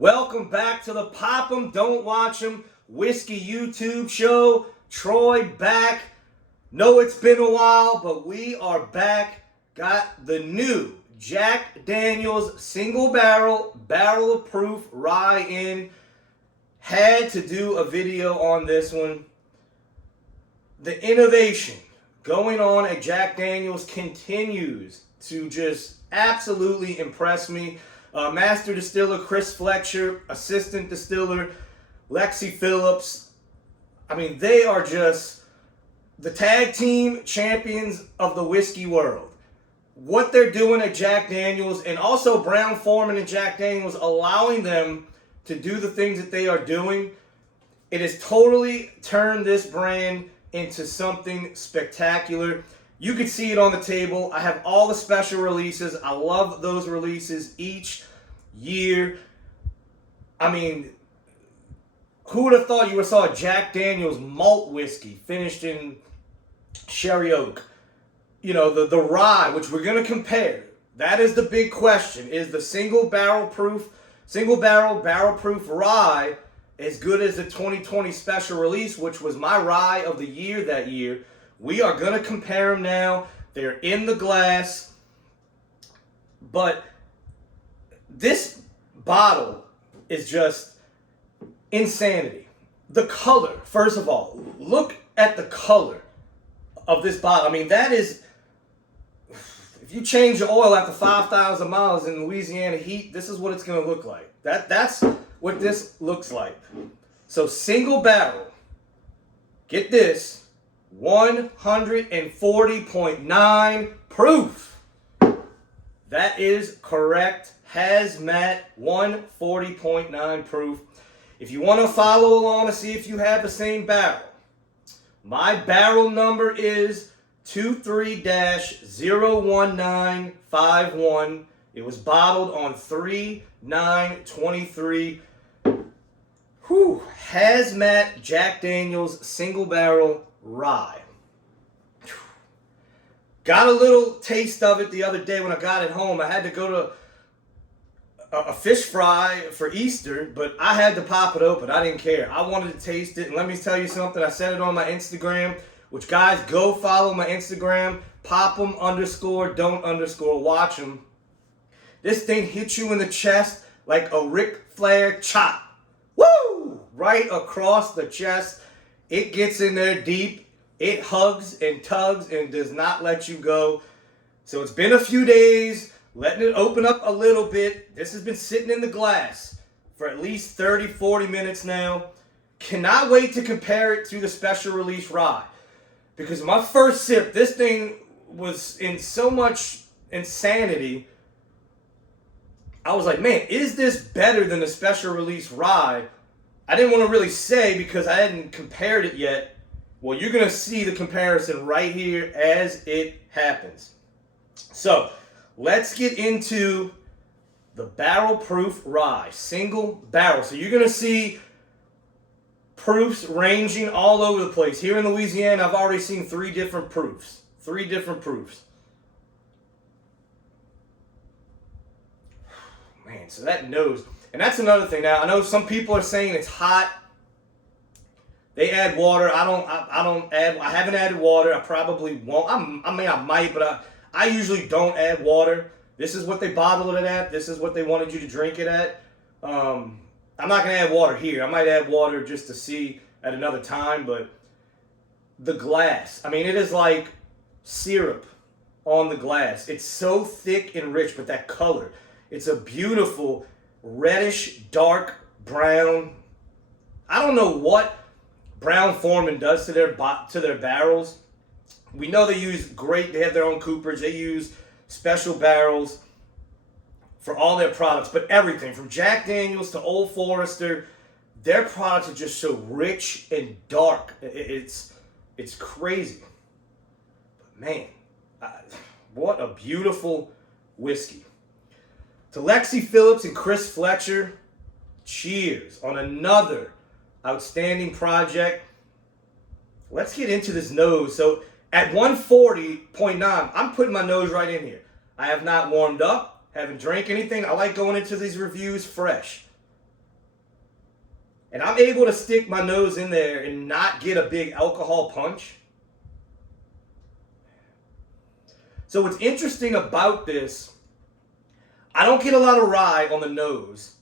Welcome back to the Pop 'em, Don't Watch 'em Whiskey YouTube show. Troy back. Know it's been a while, but we are back. Got the new Jack Daniel's single barrel proof rye in. Had to do a video on this one. The innovation going on at Jack Daniel's continues to just absolutely impress me. Master Distiller Chris Fletcher, Assistant Distiller Lexi Phillips. I mean, they are just the tag team champions of the whiskey world. What they're doing at Jack Daniel's, and also Brown-Forman and Jack Daniel's, allowing them to do the things that they are doing, it has totally turned this brand into something spectacular. You can see it on the table. I have all the special releases. I love those releases each year. I mean, who would have thought you would have saw a Jack Daniel's malt whiskey finished in sherry oak? You know, the rye, which we're going to compare. That is the big question. Is the single barrel proof rye as good as the 2020 special release, which was my rye of the year that year? We are going to compare them now. They're in the glass. But this bottle is just insanity. The color, first of all, look at the color of this bottle. I mean, that is, if you change the oil after 5,000 miles in Louisiana heat, this is what it's going to look like. That's what this looks like. So single barrel, get this, 140.9 proof. That is correct. Hazmat 140.9 proof. If you want to follow along to see if you have the same barrel, my barrel number is 23-01951. It was bottled on 3/9/23. Whew. Hazmat Jack Daniel's single barrel rye. Got a little taste of it the other day when I got it home. I had to go to a fish fry for Easter, but I had to pop it open. I didn't care. I wanted to taste it. And let me tell you something. I said it on my Instagram, which, guys, go follow my Instagram. Pop'em_don't_watch them. This thing hits you in the chest like a Ric Flair chop. Woo! Right across the chest. It gets in there deep. It hugs and tugs and does not let you go. So it's been a few days, letting it open up a little bit. This has been sitting in the glass for at least 30, 40 minutes now. Cannot wait to compare it to the special release rye. Because my first sip, this thing was in so much insanity. I was like, man, is this better than the special release rye? I didn't want to really say because I hadn't compared it yet. Well, you're going to see the comparison right here as it happens. So, let's get into the barrel proof rye. Single barrel. So, you're going to see proofs ranging all over the place. Here in Louisiana, I've already seen three different proofs. Man, so that nose. And that's another thing. Now, I know some people are saying it's hot. They add water. I haven't added water. I probably won't. I might, but I usually don't add water. This is what they bottled it at. This is what they wanted you to drink it at. I'm not going to add water here. I might add water just to see at another time, but the glass. I mean, it is like syrup on the glass. It's so thick and rich, but that color. It's a beautiful reddish, dark brown. I don't know what Brown-Forman does to their barrels. We know they have their own coopers. They use special barrels for all their products, but everything from Jack Daniel's to Old Forester, their products are just so rich and dark. It's crazy. But man, what a beautiful whiskey. To Lexi Phillips and Chris Fletcher, cheers on another outstanding project. Let's get into this nose. So at 140.9, I'm putting my nose right in here. I have not warmed up, haven't drank anything. I like going into these reviews fresh. And I'm able to stick my nose in there and not get a big alcohol punch. So what's interesting about this, I don't get a lot of rye on the nose.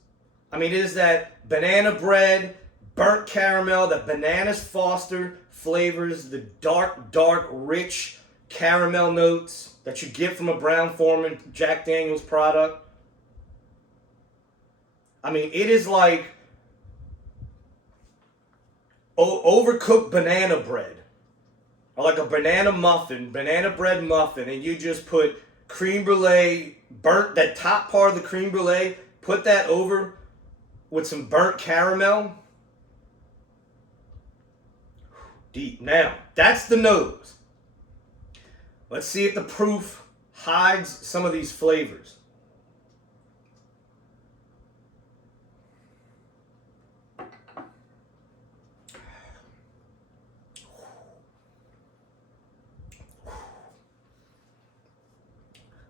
I mean, it is that banana bread, burnt caramel, that bananas foster flavors, the dark, rich caramel notes that you get from a Brown-Forman Jack Daniel's product. I mean, it is like overcooked banana bread. Or like a banana bread muffin, and you just put creme brulee, burnt that top part of the creme brulee, put that over with some burnt caramel. Deep. Now, that's the nose. Let's see if the proof hides some of these flavors.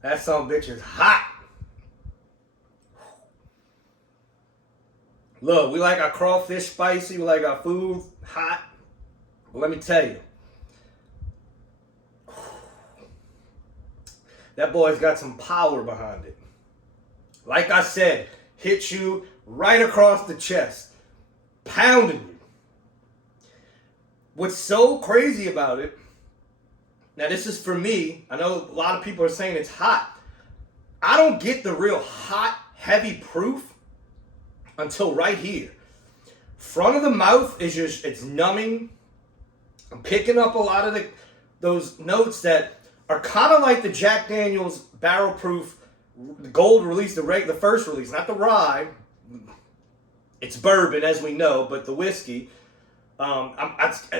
That son of a bitch is hot. Look, we like our crawfish spicy. We like our food hot. But let me tell you, that boy's got some power behind it. Like I said, hits you right across the chest, pounding you. What's so crazy about it, now this is for me, I know a lot of people are saying it's hot. I don't get the real hot, heavy proof until right here. Front of the mouth is just, it's numbing. I'm picking up a lot of those notes that are kind of like the Jack Daniel's barrel proof, the gold release, the first release, not the rye. It's bourbon, as we know, but the whiskey. I'm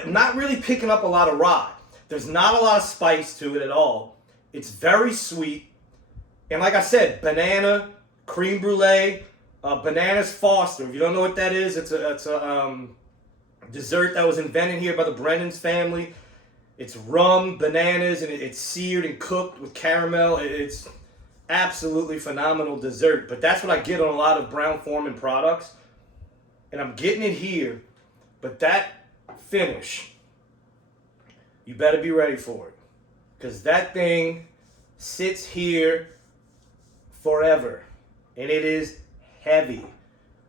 not really picking up a lot of rye. There's not a lot of spice to it at all. It's very sweet. And like I said, banana, creme brulee, bananas foster. If you don't know what that is, it's a dessert that was invented here by the Brennan's family. It's rum, bananas, and it's seared and cooked with caramel. It's absolutely phenomenal dessert. But that's what I get on a lot of Brown-Forman products. And I'm getting it here. But that finish, you better be ready for it. Because that thing sits here forever. And it is heavy.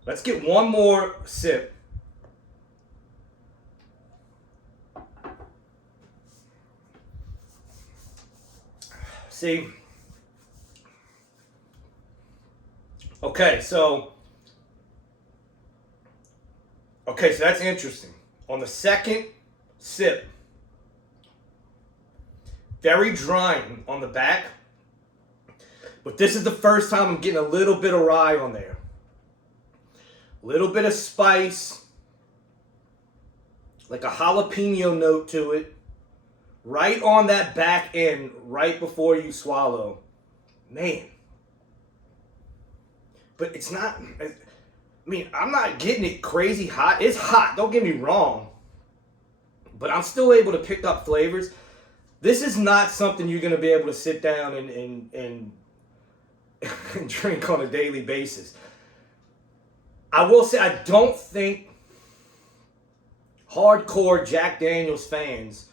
Let's get one more sip. See? Okay, so that's interesting. On the second sip, very drying on the back, but this is the first time I'm getting a little bit of rye on there. A little bit of spice, like a jalapeno note to it, right on that back end, right before you swallow. Man. But it's not, I mean, I'm not getting it crazy hot. It's hot, don't get me wrong. But I'm still able to pick up flavors. This is not something you're going to be able to sit down and drink on a daily basis. I will say, I don't think hardcore Jack Daniel's fans,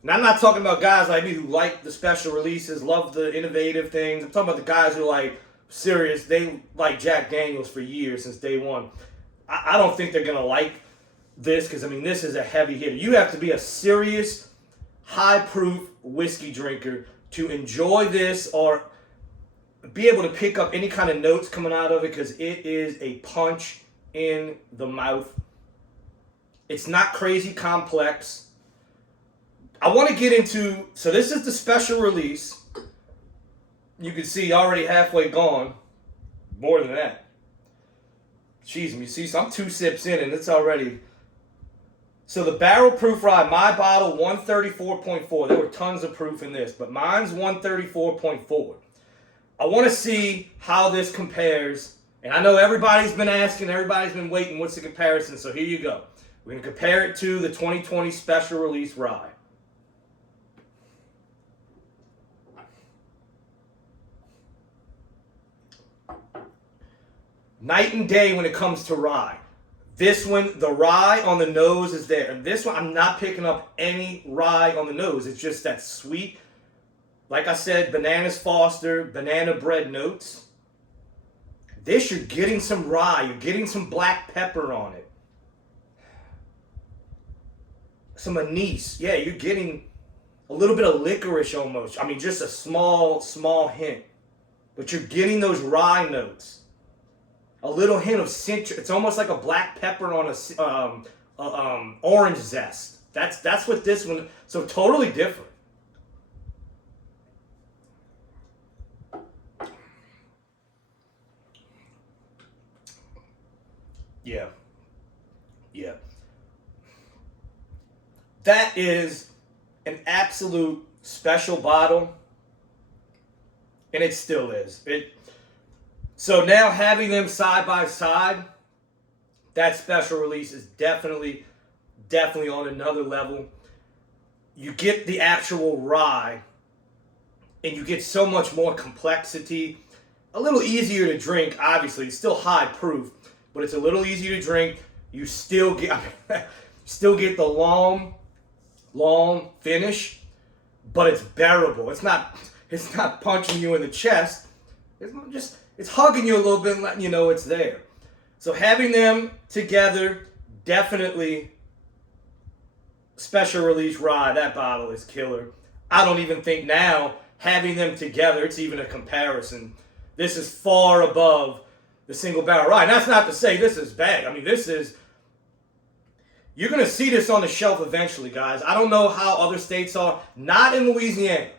and I'm not talking about guys like me who like the special releases, love the innovative things. I'm talking about the guys who are like serious. They like Jack Daniel's for years, since day one. I don't think they're going to like this, because, I mean, this is a heavy hitter. You have to be a serious, high-proof whiskey drinker to enjoy this or be able to pick up any kind of notes coming out of it, because it is a punch in the mouth. It's not crazy complex. I want to get into, so this is the special release. You can see already halfway gone. More than that. Jeez, you see, so I'm 2 sips in and it's already. So the barrel proof rye, my bottle 134.4. There were tons of proof in this, but mine's 134.4. I want to see how this compares. And I know everybody's been asking, everybody's been waiting, what's the comparison? So here you go. We're going to compare it to the 2020 Special Release Rye. Night and day when it comes to rye. This one, the rye on the nose is there. And this one, I'm not picking up any rye on the nose. It's just that sweet, like I said, bananas Foster, banana bread notes. This, you're getting some rye. You're getting some black pepper on it. Some anise. Yeah, you're getting a little bit of licorice almost. I mean, just a small hint. But you're getting those rye notes. A little hint of citrus. It's almost like a black pepper on a orange zest. That's what this one. So totally different. Yeah. Yeah. That is an absolute special bottle. And it still is. So now having them side by side, that special release is definitely on another level. You get the actual rye, and you get so much more complexity. A little easier to drink, obviously. It's still high proof, but it's a little easier to drink. You still get the long finish, but it's bearable. It's not punching you in the chest. It's hugging you a little bit and letting you know it's there. So having them together, definitely Special Release Rye. That bottle is killer. I don't even think now, having them together, it's even a comparison. This is far above the single barrel rye. And that's not to say this is bad. I mean, you're going to see this on the shelf eventually, guys. I don't know how other states are. Not in Louisiana.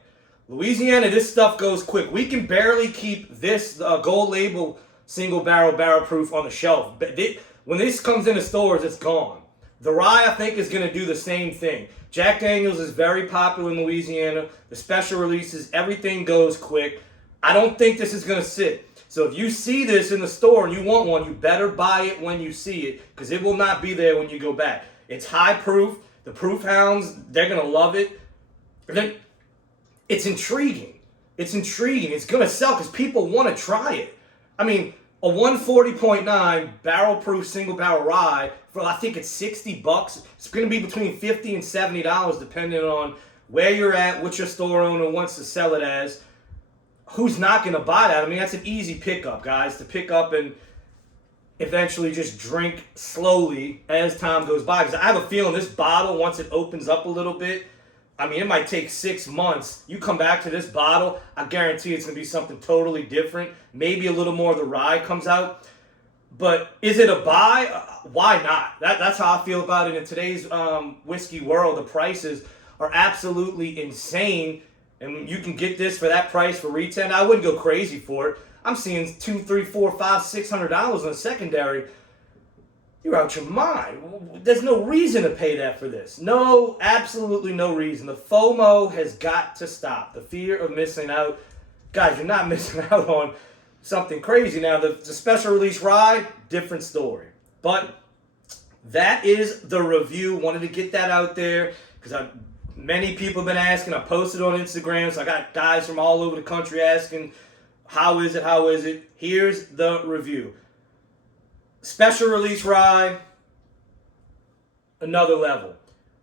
Louisiana, this stuff goes quick. We can barely keep this gold label single barrel proof on the shelf. But when this comes into stores, it's gone. The rye, I think, is going to do the same thing. Jack Daniels is very popular in Louisiana. The special releases, everything goes quick. I don't think this is going to sit. So if you see this in the store and you want one, you better buy it when you see it, because it will not be there when you go back. It's high proof. The proof hounds, they're going to love it. And then it's intriguing. It's intriguing. It's going to sell because people want to try it. I mean, a 140.9 barrel proof single barrel rye for, I think it's $60. It's going to be between $50 and $70 depending on where you're at, what your store owner wants to sell it as. Who's not going to buy that? I mean, that's an easy pickup, guys, to pick up and eventually just drink slowly as time goes by. Because I have a feeling this bottle, once it opens up a little bit, I mean, it might take 6 months. You come back to this bottle, I guarantee it's going to be something totally different. Maybe a little more of the rye comes out. But is it a buy? Why not? That's how I feel about it. In today's whiskey world, the prices are absolutely insane. And you can get this for that price for retail. I wouldn't go crazy for it. I'm seeing $200, $300, $400, $500, $600 on a secondary. You're out your mind. There's no reason to pay that for this. No, absolutely no reason. The FOMO has got to stop. The fear of missing out. Guys, you're not missing out on something crazy. Now, the special release rye, different story. But that is the review. Wanted to get that out there because many people have been asking. I posted on Instagram, so I got guys from all over the country asking, how is it? Here's the review. Special Release Rye, another level.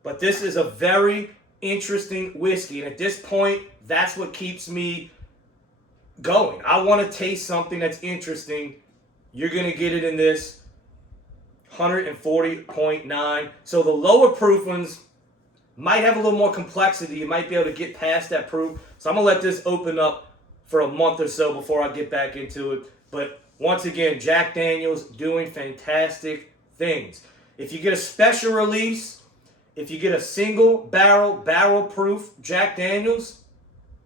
But this is a very interesting whiskey. And at this point, that's what keeps me going. I want to taste something that's interesting. You're going to get it in this 140.9. So the lower proof ones might have a little more complexity. You might be able to get past that proof. So I'm going to let this open up for a month or so before I get back into it. But once again, Jack Daniels doing fantastic things. If you get a special release, if you get a single barrel proof Jack Daniels,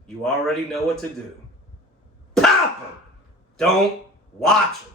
you already know what to do. Pop 'em! Don't watch 'em.